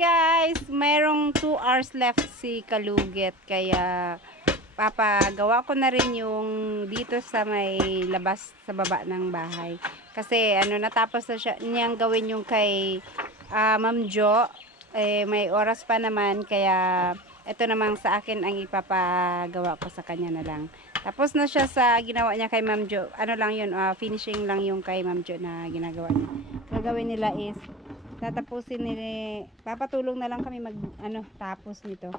guys, mayroong 2 hours left si Kalugit, kaya papagawa ko na rin yung dito sa may labas sa baba ng bahay. Kasi natapos na niyang gawin yung kay Ma'am Jo. May oras pa naman, kaya ito namang sa akin ang ipapagawa ko sa kanya na lang. Tapos na siya sa ginawa niya kay Ma'am Jo. Lang yun, finishing lang yung kay Ma'am Jo na ginagawa niya. Gagawin nila is tatapusin nila, papatulong na lang kami tapos nito.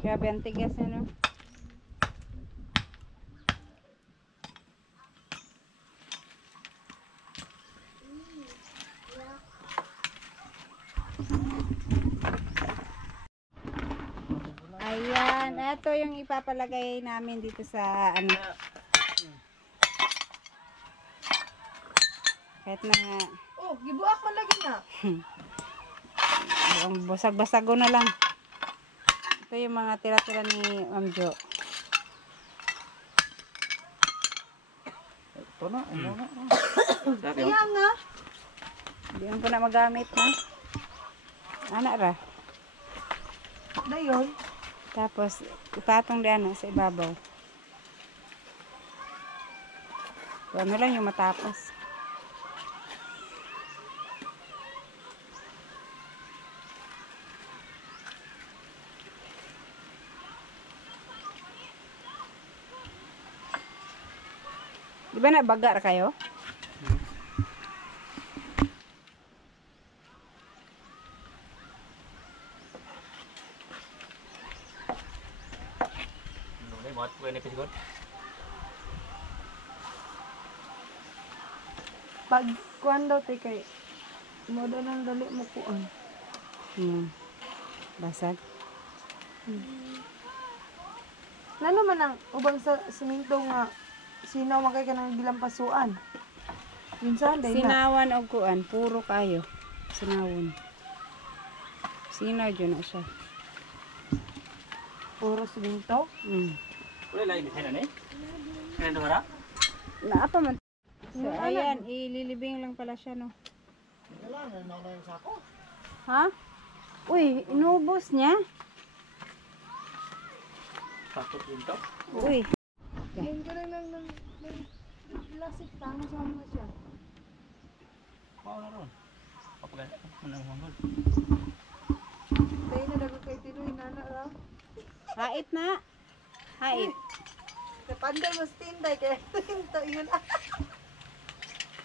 Grabe ang tigas na, no? Ayan, ito yung ipapalagay namin dito sa kahit na gibuak man lagi na. Basag-basag na lang. Ito yung mga tira-tira ni Ma'am Jo. Ito na, Kaya nga. Hindi ko na magamit, ha? Anak ra. Na yun. Tapos, itatong diyan sa ibabaw. Ano lang yung matapos. Di ba nabaga kayo? Pag kuan daw tay kay mo daw nang dali mo kuan. Basag. Nano man ang ubang sa simento nga sinaw makay ka nang gilampasuan. Minsan day na. Sinawan og kuan, puro kayo. Sinawon. Sinaw dyan na siya. Puro simento. Wala lain din na ni. Kaya dora? Naapa man. So, ayan, ililibing lang pala siya, no? Ha? Uy, inubos niya. Takot dito. Uy. Yan ka lang ng plastic tama sa mga siya. Pao na ron. Kapag manang hangod. Tayo na dago kay Tinoy nana ra. Hait na. Hait. Kapanday mo tinday kay tinto yun.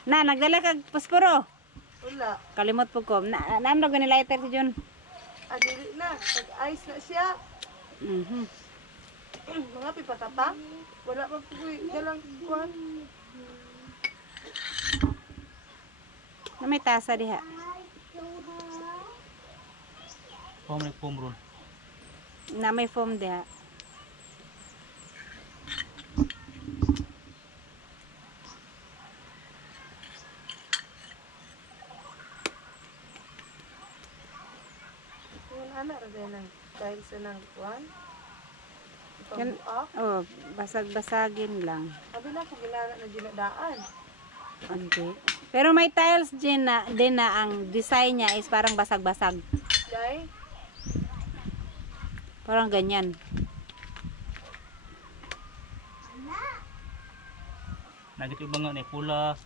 Na, nagdala kag posporo. Wala. Kalimot po ko. Naamdag ko ni lighter si Jun. Dili na. Pag-ice na siya. Mga pipatapa. Wala pa po dalang kuhan. Na may tasa diha. Pao may foam roll. Na may foam diha. Anak ra ng dahil sa nang kuhan. Yan, basag-basagin lang. Sabi na kung ginana na ginadaan. Okay. Pero may tiles din na ang design niya is parang basag-basag. Dahil? Parang ganyan. Nagit yung banga ni pula.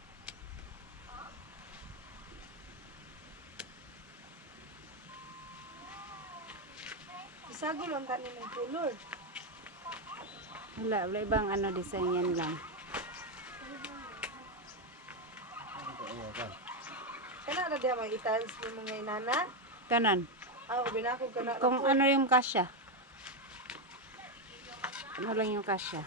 Isagol ang tanin ng color. Wala ibang design yan lang. Kana na diha may itiles ni mga inana? Kanan. Binako kana. Kung ano yung kasya. Ano lang yung kasya.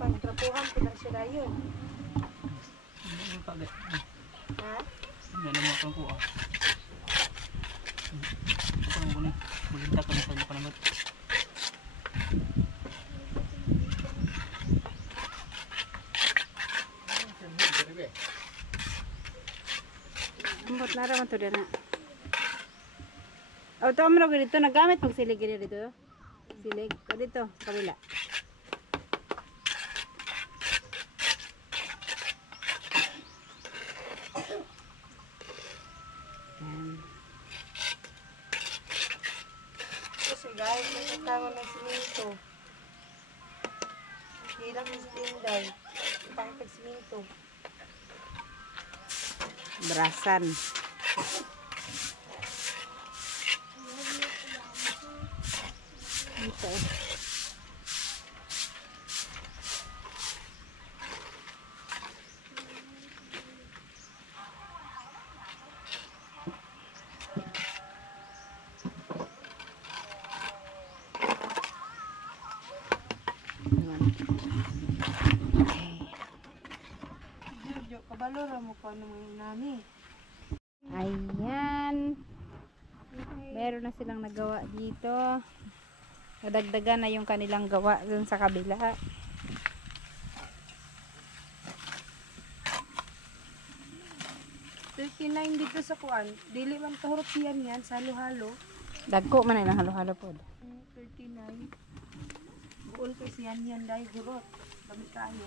Pagtrapuhan ko na siya dayon. Ha? Yan ang mga ko. Ito mo ni. Bulinta ka na sa panangot. Naraman to din na. O, ito amro dito. Nagamit pag silig dito. Silig. O, dito. Kabila. Kasi guys, nagkakaroon ng simento. Hirap yung tinday. Pangpag simento. Brasan. Ito. Jojo, kabalora mo pa ng nani. Ayan. Meron na silang nagawa dito. Nadagdagan na yung kanilang gawa dun sa kabila. $39 dito sa kuan. Dili man kahurot yan yan sa halo-halo. Dagko man ilang halo-halo po. 39. Buol kasi yan dahil hurot. Kami tayo.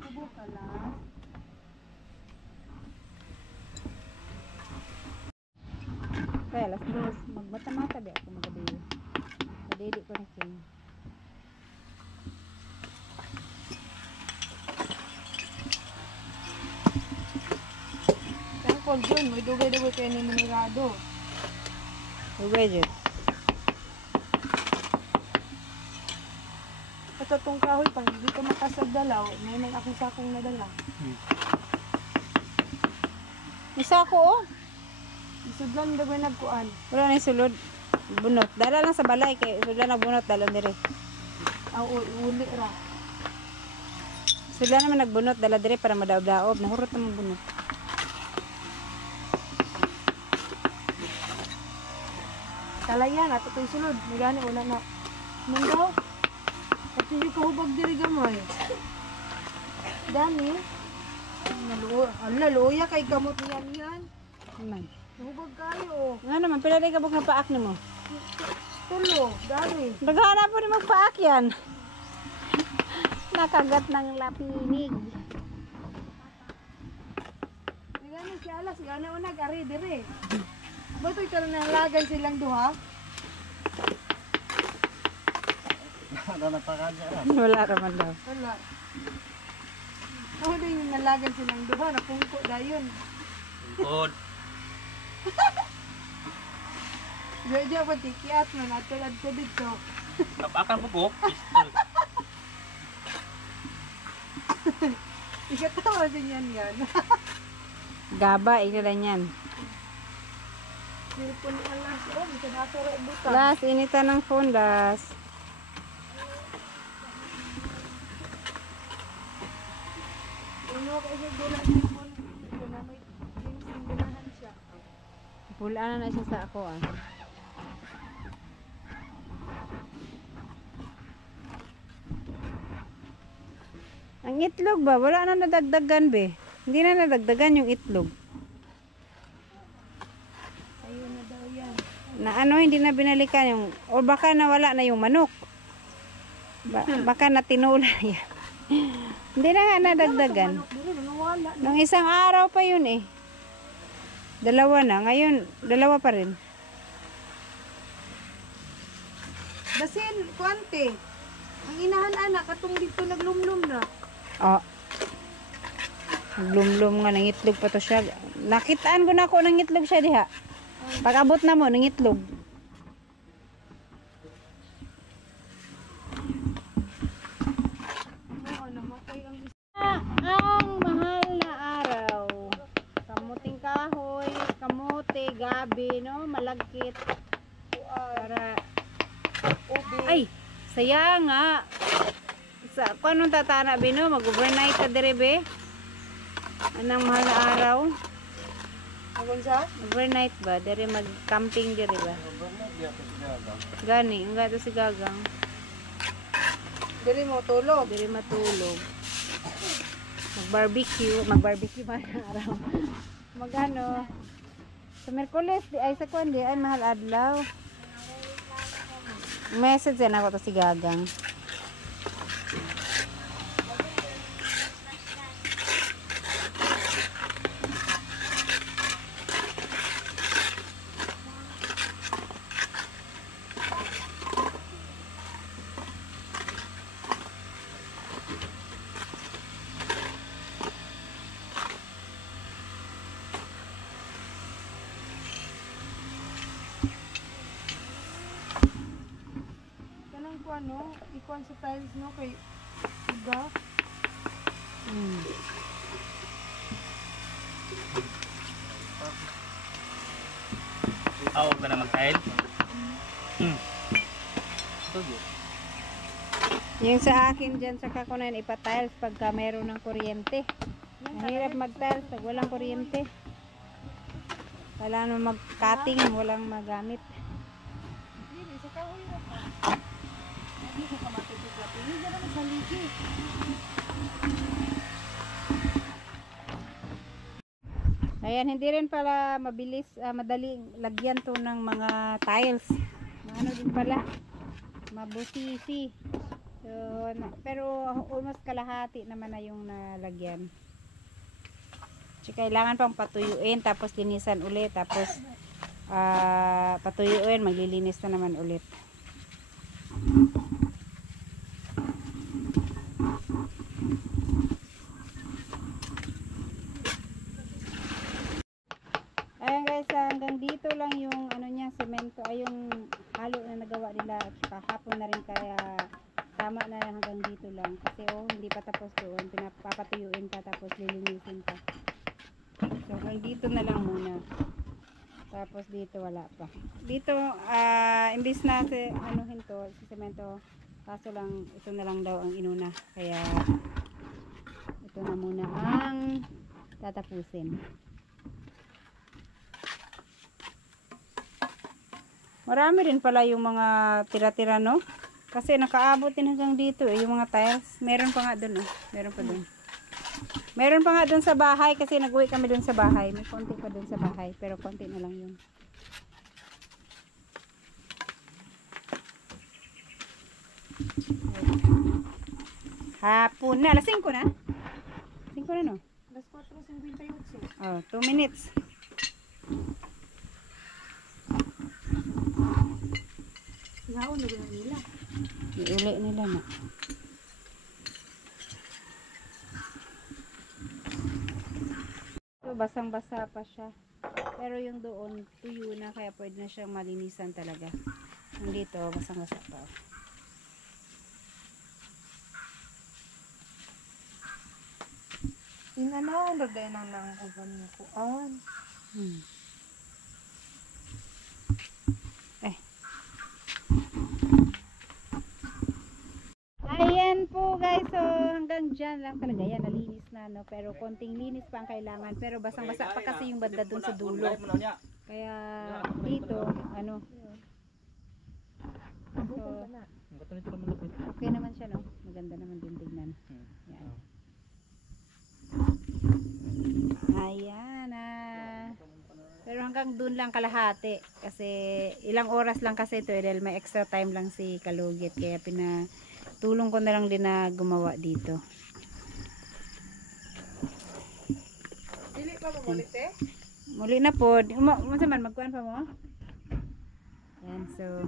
Tubo ka lang. Kaya alas 2. Magmata-mata di ako magabi. Madidi ko na king. Kaya Paul John, may dugay-dugay kayo ni Manirado. Ugay dyan. At itong kahoy, pag hindi ka makasag dalaw, may akong sakong nadala. Isa ko oh. Isod lang dagay nagkuan. Wala na yung sulod. Bunot. Dala lang sa balay. Kaya sula na bunot. Dala dire. Aw, uli ra. Sula naman nagbunot. Dala dire para madaob-daob. Nahurot naman bunot. Talayan, at ito'y sulod. May gani, wala na. Nang daw? At hindi ko hubag diri gamay. Dani. Luya kay gamot niyan yan. Naman. Hubag kayo. Nga naman. Pila rin kabog na paak ni mo. Tulo, dani. Naghanap po rin magpaak yan. Nakagat ng lapinig. May gani si Alas, gani unag, ari diri. Batoy ka na nalagan silang duha. Wala naman daw. Wala. Ako din yung nalagan silang duha, napungko dayon. Good. Diyo pa tikiat man, atulad ko dito. Akan po po. Pistol. Ikatawa din yan. Gaba. Inilan yan. Hindi po ni Alas, oh, bisa naturo ibutan. Las. Initan ng phone. Las. Ano ka isa gula ni phone? Ito na may gulahan siya. Pulaan na siya sa ako ah. Ang itlog ba? Wala na nadagdagan be. Hindi na nadagdagan yung itlog. Ayun na daw yan. Na ano, hindi na binalikan yung, o baka nawala na yung manok. Baka natinula yan. Hindi na nga nadagdagan. Manok dito, nawala. Nung isang araw pa yun eh. Dalawa na. Ngayon, dalawa pa rin. Basin, kuante. Ang inahan anak, katong dito naglumlum na. Oh. Naglumlum nga ng itlog pa to siya. Nakitaan ko na ako ng itlog siya diha. Pag abot na mo ng itlog. Oo, namatay ang Ang mahal na araw. Kamuting kahoy, kamote, gabi, no? Malagkit. Para ubi. ay, saya nga. Sa kung anong tatana be no, mag-overnight ka dire be. Anong mahal na araw? Agon sa? Overnight ba? Dari mag-camping diri ba? Gani, ang gato si Gagang. Dili mo tulog. Diri matulog. Mag-barbecue mahal na araw. Magano? Sa Merkules, ay sa kuwan, ay mahal adlaw. Message yan ako to si Gagang. Kanang kuan no, ikuan sa tiles no kay iba. Ako ka na mag-tile. Yung sa akin dyan sa kakunan ipa-tiles pagka mayroon ng kuryente. Mahirap mag-tiles pag walang kuryente. Wala nang mag-cutting, walang magamit. Dili sa kahoy na pa. Dili sa kamatutuplat. Dili na naman sa ligi. Ayan, hindi rin pala mabilis, madaling lagyan to ng mga tiles. Ano din pala, mabusisi. So, pero almost kalahati naman na yung nalagyan. So, kailangan pang patuyuin, tapos linisan ulit, tapos patuyuin, maglilinis na naman ulit. Ayan guys, hanggang dito lang yung ano niya, semento, ay yung halo na nagawa nila at kahapon na rin, kaya tama na hanggang dito lang kasi hindi pa tapos doon, pinapapatuyuin pa tapos lilinisin pa. So hanggang dito na lang muna, tapos dito wala pa. Dito imbis na anuhin to, si semento, kaso lang ito na lang daw ang inuna, kaya ito na muna ang tatapusin. Marami rin pala yung mga tira-tira, no? Kasi nakaabot din hanggang dito yung mga tiles. Meron pa nga doon, Meron pa doon. Meron pa nga doon sa bahay kasi nag-uwi kami doon sa bahay. May konti pa doon sa bahay, pero konti na lang yun. Hapon na. Alas 5 na? 5 na, no? Alas 4:58. Oh, 2 minutes. Yaon na gano'n nila. Iuli nila na. So, basang-basa pa siya. Pero yung doon, tuyo na, kaya pwede na siyang malinisan talaga. Nandito, basang-basa pa. Inanaw na din ang uban mo kuan. Ayan po guys, so hanggang dyan lang talaga yan, nalinis na, no? Pero konting linis pa ang kailangan, pero basang-basa pa kasi yung banda dun sa dulo. Kaya dito, ano, so, okay naman siya, no? Maganda naman din tignan. Yan. Ayan, pero hanggang dun lang kalahati kasi ilang oras lang kasi ito, dahil may extra time lang si Kalugit, kaya tulong ko na lang din na gumawa dito. Dili pa mo ulit Muli na po. Magkuhan pa mo? Yan, so